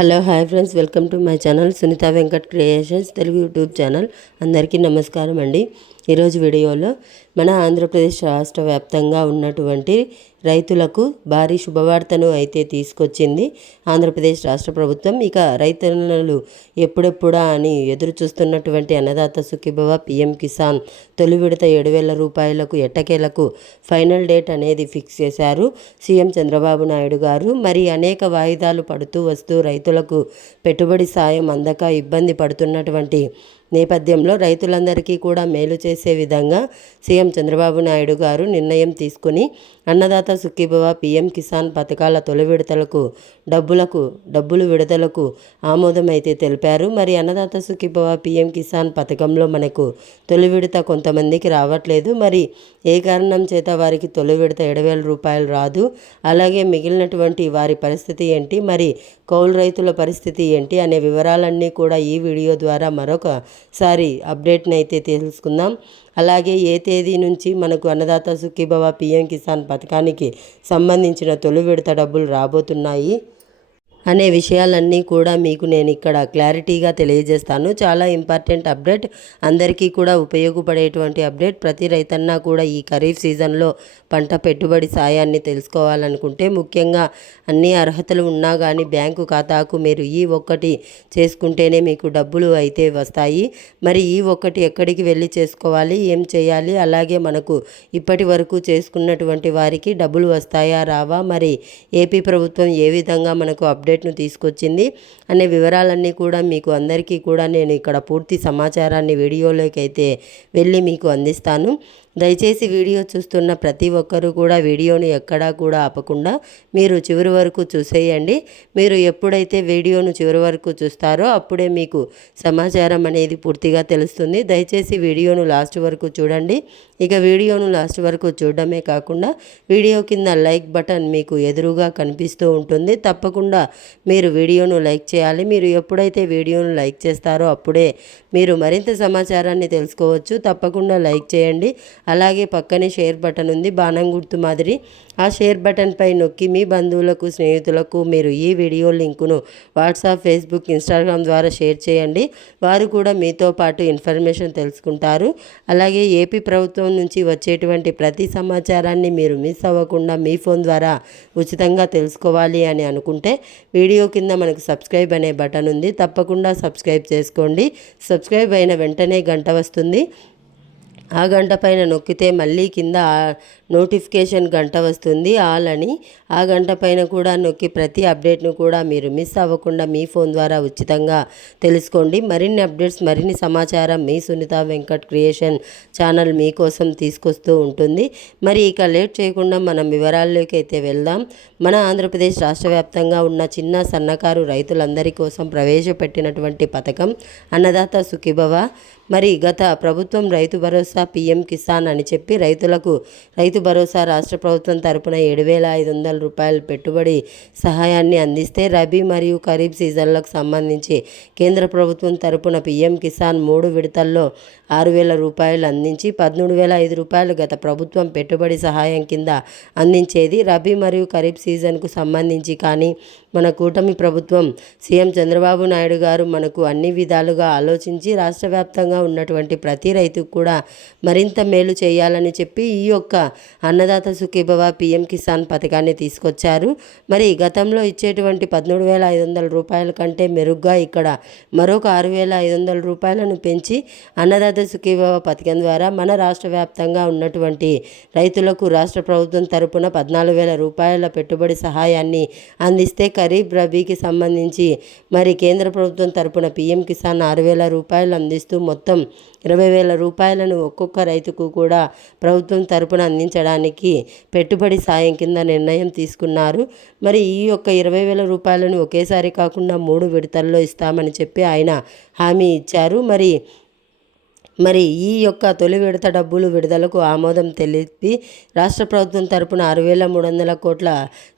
Hello hi friends. Welcome to my channel Sunitha Venkat creations Telugu YouTube channel. అందరికీ నమస్కారం అండి. ఈరోజు వీడియోలో మన ఆంధ్రప్రదేశ్ రాష్ట్ర వ్యాప్తంగా ఉన్నటువంటి రైతులకు భారీ శుభవార్తను అయితే తీసుకొచ్చింది ఆంధ్రప్రదేశ్ రాష్ట్ర ప్రభుత్వం. ఇక రైతన్నలు ఎప్పుడెప్పుడా అని ఎదురు చూస్తున్నటువంటి అన్నదాత సుఖీభవ పిఎం కిసాన్ తొలి విడత ఏడు వేల రూపాయలకు ఎట్టకేలకు ఫైనల్ డేట్ అనేది ఫిక్స్ చేశారు సీఎం చంద్రబాబు నాయుడు గారు. మరి అనేక వాయిదాలు పడుతూ వస్తూ రైతులకు పెట్టుబడి సాయం అందక ఇబ్బంది పడుతున్నటువంటి నేపథ్యంలో రైతులందరికీ కూడా మేలు చేసే విధంగా సీఎం చంద్రబాబు నాయుడు గారు నిర్ణయం తీసుకుని అన్నదాత సుఖీభవ పీఎం కిసాన్ పథకాల తొలి విడతలకు డబ్బులకు డబ్బులు విడుదలకు ఆమోదమైతే తెలిపారు. మరి అన్నదాత సుఖీభవ పీఎం కిసాన్ పథకంలో మనకు తొలి విడత కొంతమందికి రావట్లేదు. మరి ఏ కారణం చేత వారికి తొలి విడత ఏడు వేల రూపాయలు రాదు? అలాగే మిగిలినటువంటి వారి పరిస్థితి ఏంటి? మరి కౌలు రైతుల పరిస్థితి ఏంటి? అనే వివరాలన్నీ కూడా ఈ వీడియో ద్వారా మరొక సారీ అప్డేట్ని అయితే తెలుసుకుందాం. అలాగే ఏ తేదీ నుంచి మనకు అన్నదాత సుఖీభవ పిఎం కిసాన్ పథకానికి సంబంధించిన తొలి విడత డబ్బులు రాబోతున్నాయి? అనే విషయాలన్నీ కూడా మీకు నేను ఇక్కడ క్లారిటీగా తెలియజేస్తాను. చాలా ఇంపార్టెంట్ అప్డేట్. అందరికీ కూడా ఉపయోగపడేటువంటి అప్డేట్. ప్రతి రైతన్నా కూడా ఈ ఖరీఫ్ సీజన్లో పంట పెట్టుబడి సాయాన్ని తెలుసుకోవాలనుకుంటే ముఖ్యంగా అన్ని అర్హతలు ఉన్నా కానీ బ్యాంకు ఖాతాకు మీరు ఈ ఒక్కటి చేసుకుంటేనే మీకు డబ్బులు అయితే వస్తాయి. మరి ఈ ఒక్కటి ఎక్కడికి వెళ్ళి చేసుకోవాలి? ఏం చేయాలి? అలాగే మనకు ఇప్పటి వరకు చేసుకున్నటువంటి వారికి డబ్బులు వస్తాయా? రావా? మరి ఏపీ ప్రభుత్వం ఏ విధంగా మనకు అప్డేట్ అప్డేట్ను తీసుకొచ్చింది. అనే వివరాలన్నీ కూడా మీకు అందరికీ కూడా నేను ఇక్కడ పూర్తి సమాచారాన్ని వీడియోలోకి అయితే వెళ్ళి మీకు అందిస్తాను. దయచేసి వీడియో చూస్తున్న ప్రతి ఒక్కరూ కూడా వీడియోని ఎక్కడా కూడా ఆపకుండా మీరు చివరి వరకు చూసేయండి. మీరు ఎప్పుడైతే వీడియోను చివరి వరకు చూస్తారో అప్పుడే మీకు సమాచారం అనేది పూర్తిగా తెలుస్తుంది. దయచేసి వీడియోను లాస్ట్ వరకు చూడండి. ఇక వీడియోను లాస్ట్ వరకు చూడడమే కాకుండా వీడియో కింద లైక్ బటన్ మీకు ఎదురుగా కనిపిస్తూ ఉంటుంది. తప్పకుండా మీరు వీడియోను లైక్ చేయాలి. మీరు ఎప్పుడైతే వీడియోను లైక్ చేస్తారో అప్పుడే మీరు మరింత సమాచారాన్ని తెలుసుకోవచ్చు. తప్పకుండా లైక్ చేయండి. అలాగే పక్కనే షేర్ బటన్ ఉంది బాణం గుర్తు మాదిరి. ఆ షేర్ బటన్పై నొక్కి మీ బంధువులకు స్నేహితులకు మీరు ఈ వీడియో లింకును వాట్సాప్ ఫేస్బుక్ ఇన్స్టాగ్రామ్ ద్వారా షేర్ చేయండి. వారు కూడా మీతో పాటు ఇన్ఫర్మేషన్ తెలుసుకుంటారు. అలాగే ఏపీ ప్రభుత్వం నుంచి వచ్చేటువంటి ప్రతి సమాచారాన్ని మీరు మిస్ అవ్వకుండా మీ ఫోన్ ద్వారా ఉచితంగా తెలుసుకోవాలి అని అనుకుంటే వీడియో కింద మనకు సబ్స్క్రైబ్ అనే బటన్ ఉంది. తప్పకుండా సబ్స్క్రైబ్ చేసుకోండి. సబ్స్క్రైబ్ అయిన వెంటనే గంట వస్తుంది. ఆ గంట పైన నొక్కితే మళ్ళీ కింద నోటిఫికేషన్ గంట వస్తుంది. ఆల్ అని ఆ గంట పైన కూడా నొక్కి ప్రతి అప్డేట్ను కూడా మీరు మిస్ అవ్వకుండా మీ ఫోన్ ద్వారా ఉచితంగా తెలుసుకోండి. మరిన్ని అప్డేట్స్ మరిన్ని సమాచారం మీ సునీత వెంకట్ క్రియేషన్ ఛానల్ మీకోసం తీసుకొస్తూ ఉంటుంది. మరి ఇక లేట్ చేయకుండా మనం వివరాల్లోకి అయితే వెళ్దాం. మన ఆంధ్రప్రదేశ్ రాష్ట్ర వ్యాప్తంగా ఉన్న చిన్న సన్నకారు రైతులందరి కోసం ప్రవేశపెట్టినటువంటి పథకం అన్నదాత సుఖీభవ. మరి గత ప్రభుత్వం రైతు భరోసా పీఎం కిసాన్ అని చెప్పి రైతులకు రైతు భరోసా రాష్ట్ర ప్రభుత్వం తరపున ఏడు వేల ఐదు వందల రూపాయల పెట్టుబడి సహాయాన్ని అందిస్తే రబీ మరియు ఖరీఫ్ సీజన్లకు సంబంధించి కేంద్ర ప్రభుత్వం తరపున పీఎం కిసాన్ మూడు విడతల్లో ఆరు వేల రూపాయలు అందించి పదమూడు వేల ఐదు రూపాయలు గత ప్రభుత్వం పెట్టుబడి సహాయం కింద అందించేది రబీ మరియు ఖరీఫ్ సీజన్కు సంబంధించి. కానీ మన కూటమి ప్రభుత్వం సీఎం చంద్రబాబు నాయుడు గారు మనకు అన్ని విధాలుగా ఆలోచించి రాష్ట్ర వ్యాప్తంగా ఉన్నటువంటి ప్రతి రైతుకు కూడా మరింత మేలు చేయాలని చెప్పి ఈ యొక్క అన్నదాత సుఖీభవ పిఎం కిసాన్ పథకాన్ని తీసుకొచ్చారు. మరి గతంలో ఇచ్చేటువంటి పదమూడు వేల ఐదు వందల రూపాయల కంటే మెరుగ్గా ఇక్కడ మరొక ఆరు వేల ఐదు వందల రూపాయలను పెంచి అన్నదాత సుఖీభవ పథకం ద్వారా మన రాష్ట్ర వ్యాప్తంగా ఉన్నటువంటి రైతులకు రాష్ట్ర ప్రభుత్వం తరపున పద్నాలుగు వేల రూపాయల పెట్టుబడి సహాయాన్ని అందిస్తే ఖరీఫ్ రబీకి సంబంధించి మరి కేంద్ర ప్రభుత్వం తరపున పీఎం కిసాన్ ఆరు వేల రూపాయలు అందిస్తూ మొత్తం ఇరవై వేల రూపాయలను ఒక్కొక్క రైతుకు కూడా ప్రభుత్వం తరపున అందించడానికి పెట్టుబడి సాయం కింద నిర్ణయం తీసుకున్నారు. మరి ఈ యొక్క ఇరవై వేల రూపాయలను ఒకేసారి కాకుండా మూడు విడతల్లో ఇస్తామని చెప్పి ఆయన హామీ ఇచ్చారు. మరి మరి ఈ యొక్క తొలి విడత డబ్బులు విడుదలకు ఆమోదం తెలిపి రాష్ట్ర ప్రభుత్వం తరపున ఆరు వేల మూడు వందల కోట్ల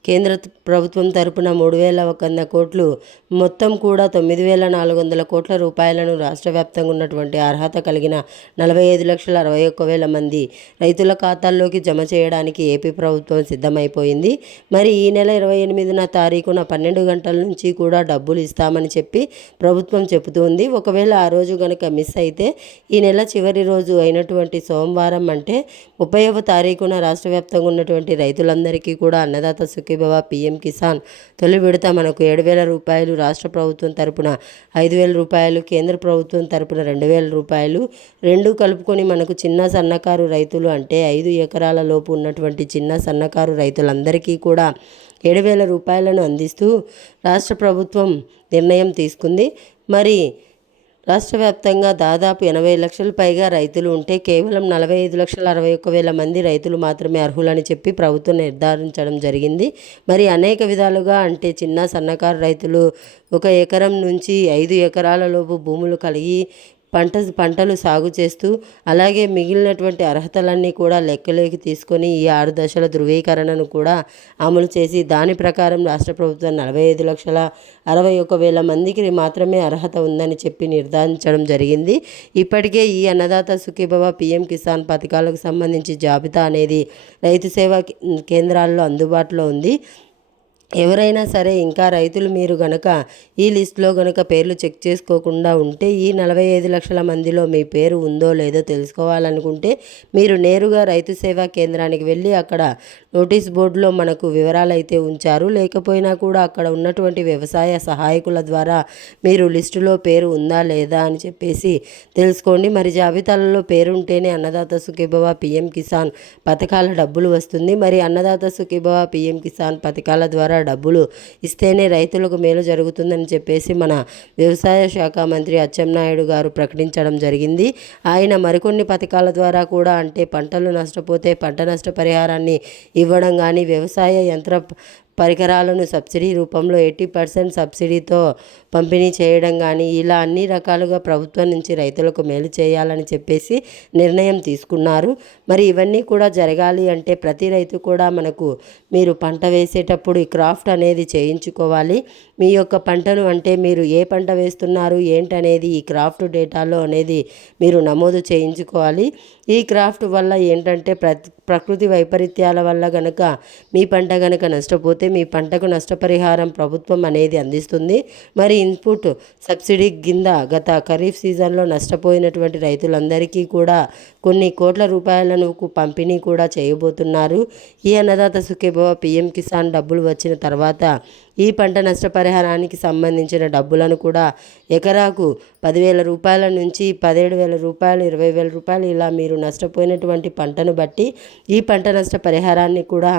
కేంద్ర ప్రభుత్వం తరపున మూడు వేల ఒక వంద కోట్లు మొత్తం కూడా తొమ్మిది వేల నాలుగు వందల కోట్ల రూపాయలను రాష్ట్ర వ్యాప్తంగా ఉన్నటువంటి అర్హత కలిగిన నలభై ఐదు లక్షల అరవై ఒక్క వేల మంది రైతుల ఖాతాల్లోకి జమ చేయడానికి ఏపీ ప్రభుత్వం సిద్ధమైపోయింది. మరి ఈ నెల ఇరవై ఎనిమిదిన తారీఖున పన్నెండు గంటల నుంచి కూడా డబ్బులు ఇస్తామని చెప్పి ప్రభుత్వం చెబుతోంది. ఒకవేళ ఆ రోజు కనుక మిస్ అయితే ఈ నెల చివరి రోజు అయినటువంటి సోమవారం అంటే ముప్పైవ తారీఖున రాష్ట్ర వ్యాప్తంగా ఉన్నటువంటి రైతులందరికీ కూడా అన్నదాత సుఖీభవ పిఎం కిసాన్ తొలి విడత మనకు ఏడు వేల రూపాయలు రాష్ట్ర ప్రభుత్వం తరపున ఐదు వేల రూపాయలు కేంద్ర ప్రభుత్వం తరపున రెండు వేల రూపాయలు రెండు కలుపుకొని మనకు చిన్న సన్నకారు రైతులు అంటే ఐదు ఎకరాల లోపు ఉన్నటువంటి చిన్న సన్నకారు రైతులందరికీ కూడా ఏడు వేల రూపాయలను అందిస్తూ రాష్ట్ర ప్రభుత్వం నిర్ణయం తీసుకుంది. మరి రాష్ట్ర వ్యాప్తంగా దాదాపు ఎనభై లక్షల పైగా రైతులు ఉంటే కేవలం నలభై ఐదు లక్షల అరవై ఒక్క వేల మంది రైతులు మాత్రమే అర్హులని చెప్పి ప్రభుత్వం నిర్ధారించడం జరిగింది. మరి అనేక విధాలుగా అంటే చిన్న సన్నకారు రైతులు ఒక ఎకరం నుంచి ఐదు ఎకరాలలోపు భూములు కలిగి పంట పంటలు సాగు చేస్తూ అలాగే మిగిలినటువంటి అర్హతలన్నీ కూడా లెక్కలోకి తీసుకొని ఈ ఆరు దశల ధృవీకరణను కూడా అమలు చేసి దాని ప్రకారం రాష్ట్ర ప్రభుత్వం నలభై ఐదు లక్షల అరవై ఒక వేల మందికి మాత్రమే అర్హత ఉందని చెప్పి నిర్ధారించడం జరిగింది. ఇప్పటికే ఈ అన్నదాత సుఖీభవ పిఎం కిసాన్ పథకాలకు సంబంధించి జాబితా అనేది రైతు సేవా కేంద్రాల్లో అందుబాటులో ఉంది. ఎవరైనా సరే ఇంకా రైతులు మీరు గనక ఈ లిస్టులో గనక పేర్లు చెక్ చేసుకోకుండా ఉంటే ఈ నలభై ఐదు లక్షల మందిలో మీ పేరు ఉందో లేదో తెలుసుకోవాలనుకుంటే మీరు నేరుగా రైతు సేవా కేంద్రానికి వెళ్ళి అక్కడ నోటీస్ బోర్డులో మనకు వివరాలు అయితే ఉంచారు. లేకపోయినా కూడా అక్కడ ఉన్నటువంటి వ్యవసాయ సహాయకుల ద్వారా మీరు లిస్టులో పేరు ఉందా లేదా అని చెప్పేసి తెలుసుకోండి. మరి జాబితాలలో పేరుంటేనే అన్నదాత సుఖీభవ పిఎం కిసాన్ పథకాల డబ్బులు వస్తుంది. మరి అన్నదాత సుఖీభవ పిఎం కిసాన్ పథకాల ద్వారా డబ్బులు ఇస్తేనే రైతులకు మేలు జరుగుతుందని చెప్పేసి మన వ్యవసాయ శాఖ మంత్రి అచ్చెన్నాయుడు గారు ప్రకటించడం జరిగింది. ఆయన మరికొన్ని పథకాల ద్వారా కూడా అంటే పంటలు నష్టపోతే పంట నష్టపరిహారాన్ని ఇవ్వడం కానీ వ్యవసాయ యంత్ర పరికరాలను సబ్సిడీ రూపంలో ఎయిటీ పర్సెంట్ సబ్సిడీతో పంపిణీ చేయడం కానీ ఇలా అన్ని రకాలుగా ప్రభుత్వం నుంచి రైతులకు మేలు చేయాలని చెప్పేసి నిర్ణయం తీసుకున్నారు. మరి ఇవన్నీ కూడా జరగాలి అంటే ప్రతి రైతు కూడా మనకు మీరు పంట వేసేటప్పుడు ఈ క్రాఫ్ట్ అనేది చేయించుకోవాలి. మీ యొక్క పంటను అంటే మీరు ఏ పంట వేస్తున్నారు ఏంటనేది ఈ క్రాఫ్ట్ డేటాలో అనేది మీరు నమోదు చేయించుకోవాలి. ఈ క్రాఫ్ట్ వల్ల ఏంటంటే ప్రతి ప్రకృతి వైపరీత్యాల వల్ల గనక మీ పంట గనక నష్టపోతే మీ పంటకు నష్టపరిహారం ప్రభుత్వం అనేది అందిస్తుంది. మరి ఇన్పుట్ సబ్సిడీ కింద గత ఖరీఫ్ సీజన్లో నష్టపోయినటువంటి రైతులందరికీ కూడా కొన్ని కోట్ల రూపాయలను పంపిణీ కూడా చేయబోతున్నారు. ఈ అన్నదాత సుఖేభవ పిఎం కిసాన్ డబ్బులు వచ్చిన తర్వాత ఈ పంట నష్టపరిహారానికి సంబంధించిన డబ్బులను కూడా ఎకరాకు పదివేల రూపాయల నుంచి పదిహేడు వేల రూపాయలు ఇరవై వేల రూపాయలు ఇలా మీరు నష్టపోయినటువంటి పంటను బట్టి ఈ పంట నష్ట పరిహారాన్ని కూడా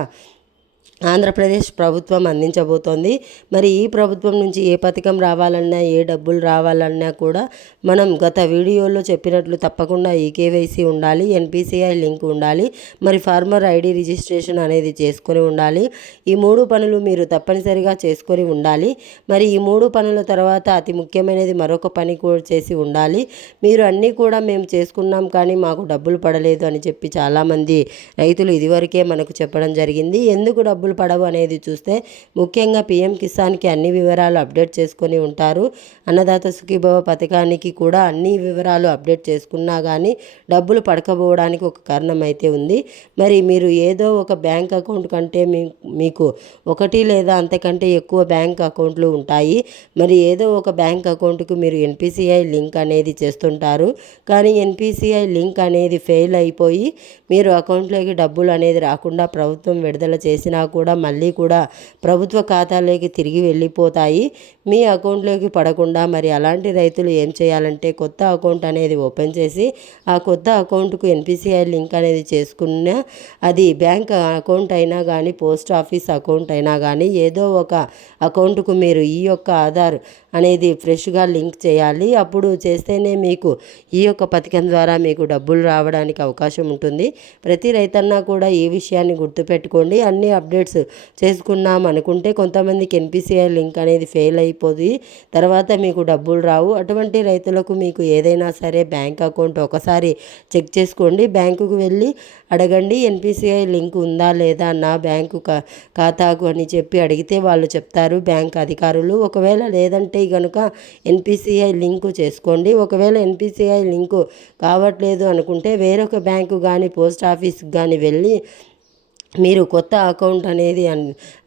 ఆంధ్రప్రదేశ్ ప్రభుత్వం అందించబోతోంది. మరి ఈ ప్రభుత్వం నుంచి ఏ పథకం రావాలన్నా ఏ డబ్బులు రావాలన్నా కూడా మనం గత వీడియోలో చెప్పినట్లు తప్పకుండా ఈకేవైసీ ఉండాలి ఎన్పిసిఐ లింక్ ఉండాలి మరి ఫార్మర్ ఐడి రిజిస్ట్రేషన్ అనేది చేసుకొని ఉండాలి. ఈ మూడు పనులు మీరు తప్పనిసరిగా చేసుకొని ఉండాలి. మరి ఈ మూడు పనుల తర్వాత అతి ముఖ్యమైనది మరొక పని కూడా చేసి ఉండాలి. మీరు అన్నీ కూడా మేము చేసుకున్నాం కానీ మాకు డబ్బులు పడలేదు అని చెప్పి చాలామంది రైతులు ఇదివరకే మనకు చెప్పడం జరిగింది. ఎందుకు డబ్బులు డబ్బులు పడవు అనేది చూస్తే ముఖ్యంగా పీఎం కిసాన్కి అన్ని వివరాలు అప్డేట్ చేసుకొని ఉంటారు. అన్నదాత సుఖీభవ పథకానికి కూడా అన్ని వివరాలు అప్డేట్ చేసుకున్నా కానీ డబ్బులు పడకపోవడానికి ఒక కారణం అయితే ఉంది. మరి మీరు ఏదో ఒక బ్యాంక్ అకౌంట్ కంటే మీ మీకు ఒకటి లేదా అంతకంటే ఎక్కువ బ్యాంక్ అకౌంట్లు ఉంటాయి. మరి ఏదో ఒక బ్యాంక్ అకౌంట్కు మీరు ఎన్పిసిఐ లింక్ అనేది చేస్తుంటారు. కానీ ఎన్పిసిఐ లింక్ అనేది ఫెయిల్ అయిపోయి మీరు అకౌంట్లోకి డబ్బులు అనేది రాకుండా ప్రభుత్వం విడుదల చేసినా కూడా కూడా మళ్ళీ కూడా ప్రభుత్వ ఖాతాలోకి తిరిగి వెళ్ళిపోతాయి. మీ అకౌంట్లోకి పడకుండా మరి అలాంటి రైతులు ఏం చేయాలంటే కొత్త అకౌంట్ అనేది ఓపెన్ చేసి ఆ కొత్త అకౌంట్కు ఎన్పిసిఐ లింక్ అనేది చేసుకున్న అది బ్యాంక్ అకౌంట్ అయినా కానీ పోస్ట్ ఆఫీస్ అకౌంట్ అయినా కానీ ఏదో ఒక అకౌంట్కు మీరు ఈ యొక్క ఆధార్ అనేది ఫ్రెష్గా లింక్ చేయాలి. అప్పుడు చేస్తేనే మీకు ఈ యొక్క పథకం ద్వారా మీకు డబ్బులు రావడానికి అవకాశం ఉంటుంది. ప్రతి రైతన్నా కూడా ఈ విషయాన్ని గుర్తుపెట్టుకోండి. అన్ని అప్డేట్స్ చేసుకున్నాం అనుకుంటే కొంతమందికి ఎన్పిసిఐ లింక్ అనేది ఫెయిల్ అయి అయిపోయి తర్వాత మీకు డబ్బులు రావు. అటువంటి రైతులకు మీకు ఏదైనా సరే బ్యాంక్ అకౌంట్ ఒకసారి చెక్ చేసుకోండి. బ్యాంకుకు వెళ్ళి అడగండి ఎన్పిసిఐ లింక్ ఉందా లేదా నా బ్యాంకు ఖాతాకు అని చెప్పి అడిగితే వాళ్ళు చెప్తారు. బ్యాంక్ అధికారులు ఒకవేళ లేదంటే కనుక ఎన్పిసిఐ లింకు చేసుకోండి. ఒకవేళ ఎన్పిసిఐ లింకు కావట్లేదు అనుకుంటే వేరొక బ్యాంకు కానీ పోస్ట్ ఆఫీస్కి కానీ వెళ్ళి మీరు కొత్త అకౌంట్ అనేది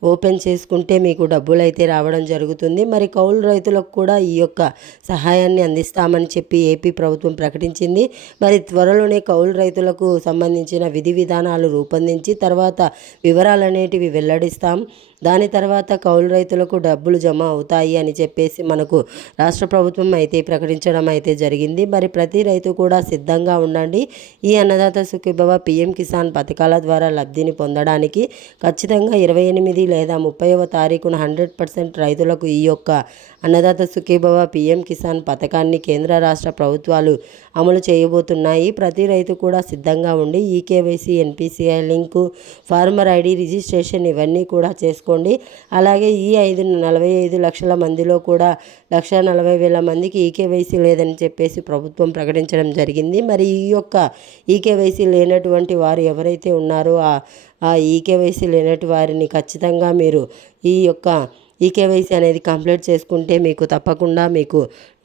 ఓపెన్ చేసుకుంటే మీకు డబ్బులు అయితే రావడం జరుగుతుంది. మరి కౌలు రైతులకు కూడా ఈ యొక్క సహాయాన్ని అందిస్తామని చెప్పి ఏపీ ప్రభుత్వం ప్రకటించింది. మరి త్వరలోనే కౌలు రైతులకు సంబంధించిన విధి విధానాలు రూపొందించి తర్వాత వివరాలు అనేటివి వెల్లడిస్తాం. దాని తర్వాత కౌలు రైతులకు డబ్బులు జమ అవుతాయి అని చెప్పేసి మనకు రాష్ట్ర ప్రభుత్వం అయితే ప్రకటించడం అయితే జరిగింది. మరి ప్రతి రైతు కూడా సిద్ధంగా ఉండండి. ఈ అన్నదాత సుఖీభవ పిఎం కిసాన్ పథకాల ద్వారా లబ్ధిని పొందడానికి ఖచ్చితంగా ఇరవై ఎనిమిది లేదా ముప్పైవ తారీఖున హండ్రెడ్ పర్సెంట్ రైతులకు ఈ యొక్క అన్నదాత సుఖీభవ పిఎం కిసాన్ పథకాన్ని కేంద్ర రాష్ట్ర ప్రభుత్వాలు అమలు చేయబోతున్నాయి. ప్రతి రైతు కూడా సిద్ధంగా ఉండి eKYC NPCI link farmer ID registration ఇవన్నీ కూడా చేసుకో చేసుకోండి అలాగే ఈ ఐదు నలభై ఐదు లక్షల మందిలో కూడా లక్ష నలభై వేల మందికి ఈకేవైసీ లేదని చెప్పేసి ప్రభుత్వం ప్రకటించడం జరిగింది. మరి ఈ యొక్క ఈకేవైసీ లేనటువంటి వారు ఎవరైతే ఉన్నారో ఆ ఈకేవైసీ లేనటువంటి వారిని ఖచ్చితంగా మీరు ఈ యొక్క ఈ కేవైసీ అనేది కంప్లీట్ చేసుకుంటే మీకు తప్పకుండా మీకు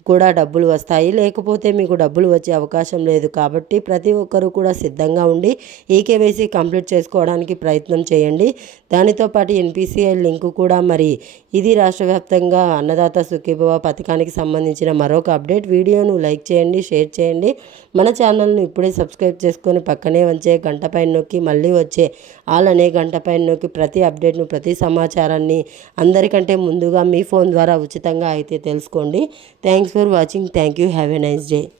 కూడా డబ్బులు వస్తాయి. లేకపోతే మీకు డబ్బులు వచ్చే అవకాశం లేదు కాబట్టి ప్రతి ఒక్కరూ కూడా సిద్ధంగా ఉండి ఈకేవైసీ కంప్లీట్ చేసుకోవడానికి ప్రయత్నం చేయండి. దానితో పాటు ఎన్పిసిఐ లింకు కూడా మరి ఇది రాష్ట్ర వ్యాప్తంగా అన్నదాత సుఖీభవ పథకానికి సంబంధించిన మరొక అప్డేట్. వీడియోను లైక్ చేయండి షేర్ చేయండి. మన ఛానల్ను ఇప్పుడే సబ్స్క్రైబ్ చేసుకొని పక్కనే వచ్చే గంట పైన నొక్కి మళ్ళీ వచ్చే ఆల్ అనే గంట పైన నొక్కి ప్రతి అప్డేట్ను ప్రతి సమాచారాన్ని అందరికంటే ముందుగా మీ ఫోన్ ద్వారా ఉచితంగా అయితే తెలుసుకోండి. Thanks. For watching. Thank you. Have a nice day.